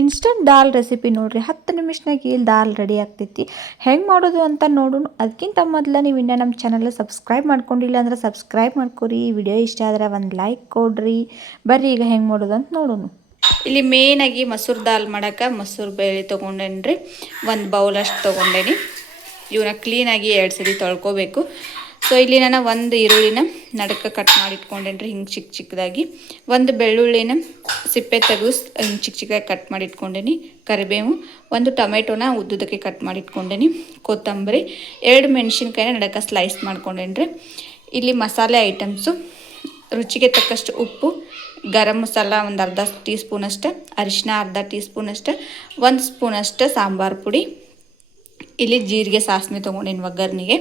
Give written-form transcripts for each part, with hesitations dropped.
Instant ದಾಲ್ recipe ನೋಡ್ರಿ 10 ನಿಮಿಷನಾಗ ಇಲ್ಲಿ ದಾಲ್ ready ಆಗ್ತೈತಿ. ಹೆಂಗೆ ಮಾಡೋದು ಅಂತ ನೋಡೋಣ. ಅದಕ್ಕಿಂತ ಮೊದಲು ನೀವು ಇನ್ನೂ ನಮ್ಮ ಚಾನಲ್ ಸಬ್ಸ್ಕ್ರೈಬ್ ಮಾಡ್ಕೊಂಡಿಲ್ಲ ಅಂದ್ರೆ ಸಬ್ಸ್ಕ್ರೈಬ್ ಮಾಡ್ಕೊರಿ. ವಿಡಿಯೋ ಇಷ್ಟ ಆದರೆ ಒಂದು ಲೈಕ್ ಕೊಡ್ರಿ. ಬರ್ರಿ ಈಗ ಹೆಂಗೆ ಮಾಡೋದು ಅಂತ ನೋಡೋಣ. ಇಲ್ಲಿ ಮೇನಾಗಿ ಮಸೂರು ದಾಲ್ ಮಾಡೋಕೆ ಮಸೂರು ಬೇಳೆ ತೊಗೊಂಡೇನ್ರಿ. ಒಂದು ಬೌಲ್ ಅಷ್ಟು ತೊಗೊಂಡೇನಿ. ಇವನ್ನ ಕ್ಲೀನಾಗಿ 2 ಸರಿ ತೊಳ್ಕೊಬೇಕು. ಸೊ ಇಲ್ಲಿ ನಾನು ಒಂದು ಈರುಳ್ಳಿನ ನಡಕ್ಕೆ ಕಟ್ ಮಾಡಿ ಇಟ್ಕೊಂಡೇನ್ರಿ, ಹಿಂಗೆ ಚಿಕ್ಕ ಚಿಕ್ಕದಾಗಿ. ಒಂದು ಬೆಳ್ಳುಳ್ಳಿನ ಸಿಪ್ಪೆ ತೆಗೆದು ಹಿಂಗೆ ಚಿಕ್ಕ ಚಿಕ್ಕದಾಗಿ ಕಟ್ ಮಾಡಿ ಇಟ್ಕೊಂಡೇನಿ. ಕರಿಬೇವು, ಒಂದು ಟೊಮೆಟೊನ ಉದ್ದುದಕ್ಕೆ ಕಟ್ ಮಾಡಿ ಇಟ್ಕೊಂಡೇನಿ. ಕೊತ್ತಂಬರಿ, 2 ಮೆಣಸಿನ್ಕಾಯಿನ ನಡಕ್ಕೆ ಸ್ಲೈಸ್ ಮಾಡ್ಕೊಂಡೇನ್ರಿ. ಇಲ್ಲಿ ಮಸಾಲೆ ಐಟಮ್ಸು ರುಚಿಗೆ ತಕ್ಕಷ್ಟು ಉಪ್ಪು, ಗರಂ ಮಸಾಲ ಒಂದು ಅರ್ಧ ಟೀ ಸ್ಪೂನಷ್ಟು, ಅರಿಶಿನ ಅರ್ಧ ಟೀ ಸ್ಪೂನಷ್ಟು, 1 ಸ್ಪೂನಷ್ಟು ಸಾಂಬಾರು ಪುಡಿ. ಇಲ್ಲಿ ಜೀರಿಗೆ ಸಾಸಿವೆ ತೊಗೊಂಡಿನಿ ಒಗ್ಗರ್ನಿಗೆ.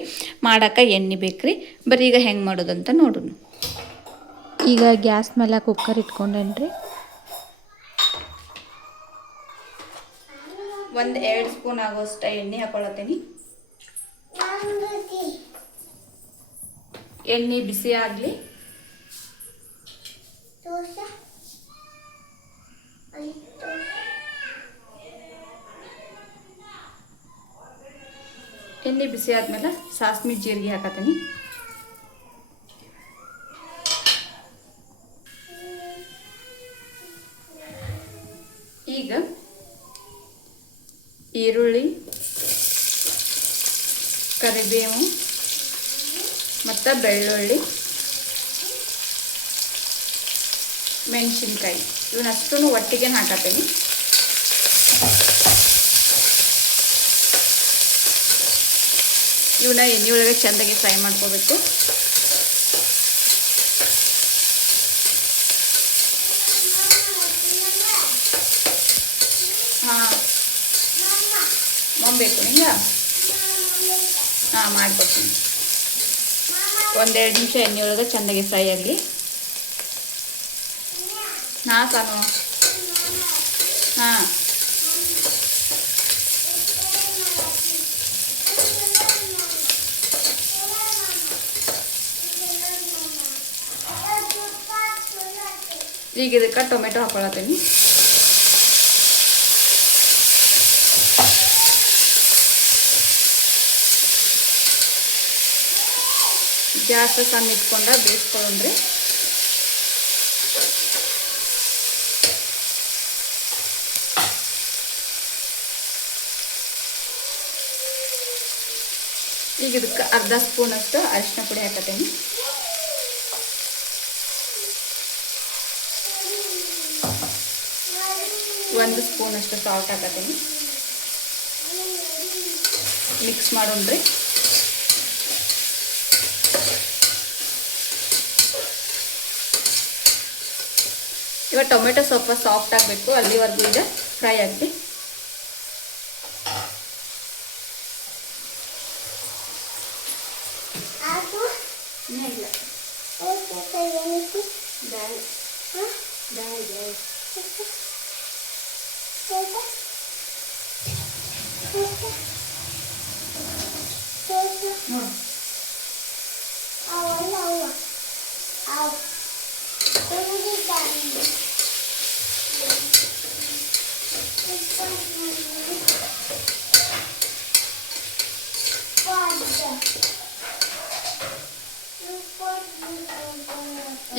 ಮಾಡೋಕೆ ಎಣ್ಣೆ ಬೇಕ್ರಿ. ಬರೀ ಈಗ ಹೆಂಗೆ ಮಾಡೋದಂತ ನೋಡೋಣ. ಈಗ ಗ್ಯಾಸ್ ಮೇಲೆ ಕುಕ್ಕರ್ ಇಟ್ಕೊಂಡೇನ್ರಿ. 2 ಸ್ಪೂನ್ ಆಗೋಷ್ಟು ಎಣ್ಣೆ ಹಾಕೊಳತ್ತೀನಿ. ಎಣ್ಣೆ ಬಿಸಿ ಆಗಲಿ. ಎಣ್ಣೆ ಬಿಸಿ ಆದ್ಮೇಲೆ ಸಾಸ್ಮಿ ಜೀರಿಗೆ ಹಾಕತ್ತೀನಿ. ಈಗ ಈರುಳ್ಳಿ, ಕರಿಬೇವು ಮತ್ತು ಬೆಳ್ಳುಳ್ಳಿ, ಮೆಣಸಿನ್ಕಾಯಿ ಇವನ್ನಷ್ಟು ಒಟ್ಟಿಗೆ ಹಾಕತ್ತೀನಿ. ಇವನ್ನ ಎಣ್ಣೆ ಒಳಗೆ ಚೆಂದಾಗಿ ಫ್ರೈ ಮಾಡ್ಕೋಬೇಕು. ಹಾಂ ಬೇಕು ನಿಂಗೆ? ಹಾಂ ಮಾಡಿಕೊಡ್ತೀನಿ. 1-2 ನಿಮಿಷ ಎಣ್ಣೆ ಒಳಗೆ ಚೆಂದಾಗಿ ಫ್ರೈ ಆಗಲಿ. ಸಾನು. ಹಾಂ ಈಗ ಇದಕ್ಕೆ ಟೊಮೆಟೊ ಹಾಕೊಳತ್ತೀನಿ. ಗ್ಯಾಸ್ ಸಣ್ಣ ಇಟ್ಕೊಂಡ್ರೆ ಬೇಯಿಸ್ಕೊಳ್ಳೋಣ್ರಿ. ಈಗ ಇದಕ್ಕೆ ಅರ್ಧ ಸ್ಪೂನಷ್ಟು ಅರಿಶಿನ ಪುಡಿ ಹಾಕತ್ತೀನಿ. ಒಂದು ಸ್ಪೂನಷ್ಟು ಸಾಲ್ಟ್ ಹಾಕತ್ತೀನಿ. ಮಿಕ್ಸ್ ಮಾಡೋಣ್ರಿ. ಇವಾಗ ಟೊಮೆಟೊ ಸ್ವಲ್ಪ ಸಾಫ್ಟ್ ಆಗಬೇಕು, ಅಲ್ಲಿವರೆಗೂ ಈಗ ಫ್ರೈ ಆಗಲಿ.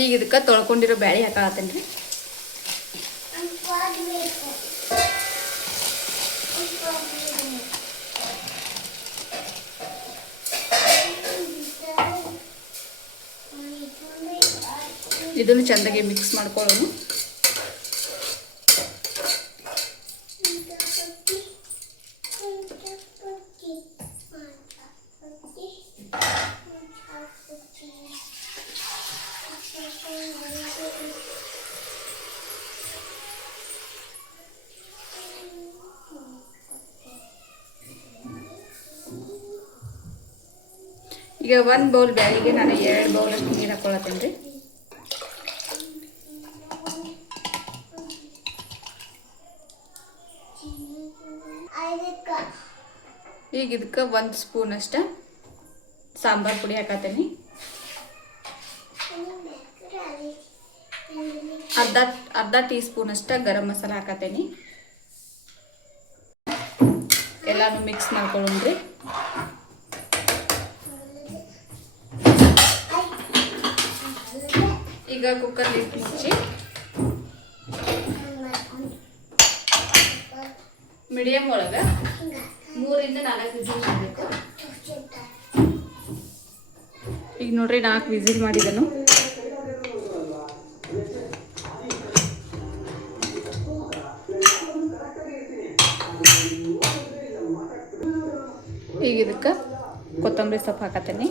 ಈಗ ಇದಕ್ಕೆ ತೊಳ್ಕೊಂಡಿರೋ ಬ್ಯಾಳಿ ಹಾಕತ್ತೇನ್ರಿ. ಇದನ್ನು ಚೆಂದಾಗಿ ಮಿಕ್ಸ್ ಮಾಡ್ಕೊಳ್ಳೋಣ. ಈಗ 1 ಬೌಲ್ ಬ್ಯಾಳಿಗೆ ನಾನು 2 ಬೌಲ್ ಅಷ್ಟು ನೀರು ಹಾಕೊಳತ್ತೇನೆ ರೀ. ಈಗ ಇದಕ್ಕೆ 1 ಸ್ಪೂನ್ ಅಷ್ಟು ಸಾಂಬಾರು ಪುಡಿ ಹಾಕತ್ತೀನಿ. ಅರ್ಧ ಟೀ ಸ್ಪೂನ್ ಅಷ್ಟು ಗರಂ ಮಸಾಲ ಹಾಕತ್ತೀನಿ. ಎಲ್ಲಾನು ಮಿಕ್ಸ್ ಮಾಡ್ಕೊಳ್ಳೋಣ್ರಿ. ಈಗ ಕುಕ್ಕರ್ ಲಿಡ್ ಮುಚ್ಚಿ ಮೀಡಿಯಂ ಒಳಗೆ 3 ಇಂದ 4 ವಿಸಿಲ್ ಮಾಡಬೇಕು. ಈಗ ನೋಡ್ರಿ 4 ವಿಸಿಲ್ ಮಾಡಿದನು. ಈಗ ಇದಕ್ಕೆ ಕೊತ್ತಂಬರಿ ಸೊಪ್ಪು ಹಾಕತ್ತೇನೆ.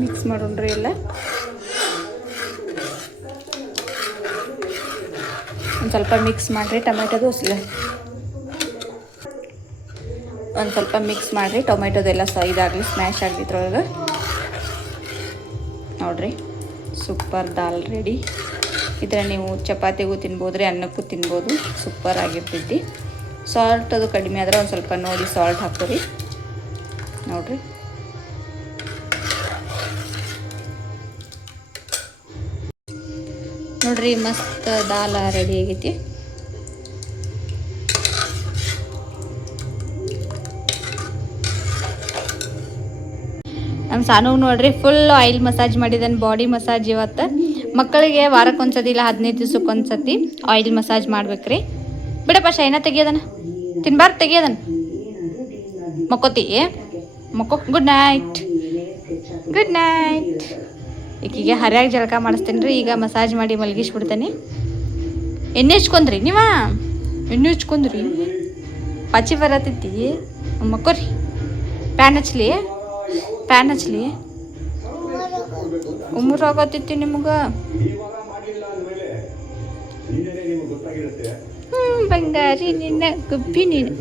ಮಿಕ್ಸ್ ಮಾಡೋಣ್ರಿ ಎಲ್ಲ. ಒಂದು ಸ್ವಲ್ಪ ಮಿಕ್ಸ್ ಮಾಡಿರಿ. ಟೊಮೆಟೊದು ಒಂದು ಸ್ವಲ್ಪ ಮಿಕ್ಸ್ ಮಾಡಿರಿ. ಟೊಮೆಟೊದೆಲ್ಲ ಇದಾಗಲಿ, ಸ್ಮ್ಯಾಶ್ ಆಗಲಿ ಇದ್ರೊಳಗೆ. ನೋಡಿರಿ, ಸೂಪರ್ ದಾಲ್ ರೆಡಿ. ಇದರ ನೀವು ಚಪಾತಿಗೂ ತಿನ್ಬೋದು ರೀ, ಅನ್ನಕ್ಕೂ ತಿನ್ಬೋದು. ಸೂಪರ್ ಆಗಿರ್ತೈತಿ. ಸಾಲ್ಟ್ ಅದು ಕಡಿಮೆ ಆದರೆ ಒಂದು ಸ್ವಲ್ಪ ನೋಡಿ ಸಾಲ್ಟ್ ಹಾಕೋರಿ. ನೋಡಿರಿ, ನೋಡ್ರಿ ಮಸ್ತ್ ದಾಲ್ ರೆಡಿ ಆಗೈತಿ. ನಮ್ಮ ಸಾನುಗೆ ನೋಡ್ರಿ ಫುಲ್ ಆಯಿಲ್ ಮಸಾಜ್ ಮಾಡಿದ್ದಾನೆ, ಬಾಡಿ ಮಸಾಜ್. ಇವತ್ತು ಮಕ್ಕಳಿಗೆ ವಾರಕ್ಕೊಂದ್ಸತಿ ಇಲ್ಲ 15 ದಿವ್ಸಕ್ಕೊಂದ್ಸತಿ ಆಯಿಲ್ ಮಸಾಜ್ ಮಾಡ್ಬೇಕ್ರಿ. ಬಿಡಪ್ಪ ಶೈನ ತೆಗಿಯೋದನ, ತಿನ್ಬಾರ್ದು ತೆಗಿಯೋದನ. ಮಕ್ಕೋತಿ ಮಕ್ಕೋ. Good night, good night. ಈಗೀಗ ಹರ್ಯಾಗಿ ಜಳಕ ಮಾಡಿಸ್ತೀನಿ ರೀ. ಈಗ ಮಸಾಜ್ ಮಾಡಿ ಮಲಗಿಸ್ಬಿಡ್ತೇನೆ. ಎಣ್ಣೆ ಹಚ್ಕೊಂಡ್ರಿ ನೀವ? ಎಣ್ಣೆ ಹಚ್ಕೊಂಡ್ರಿ? ಪಾಚಿ ಬರತೈತಿ. ಮಕ್ಕೋರಿ. PAN ಹಚ್ಲಿ, PAN ಹಚ್ಲಿ. ಉಮ್ಮರು ಆಗತ್ತೈತಿ ನಿಮ್ಗೆ. ಬಂಗಾರಿ ನಿನ್ನ ಗುಬ್ಬಿ ನೀನು.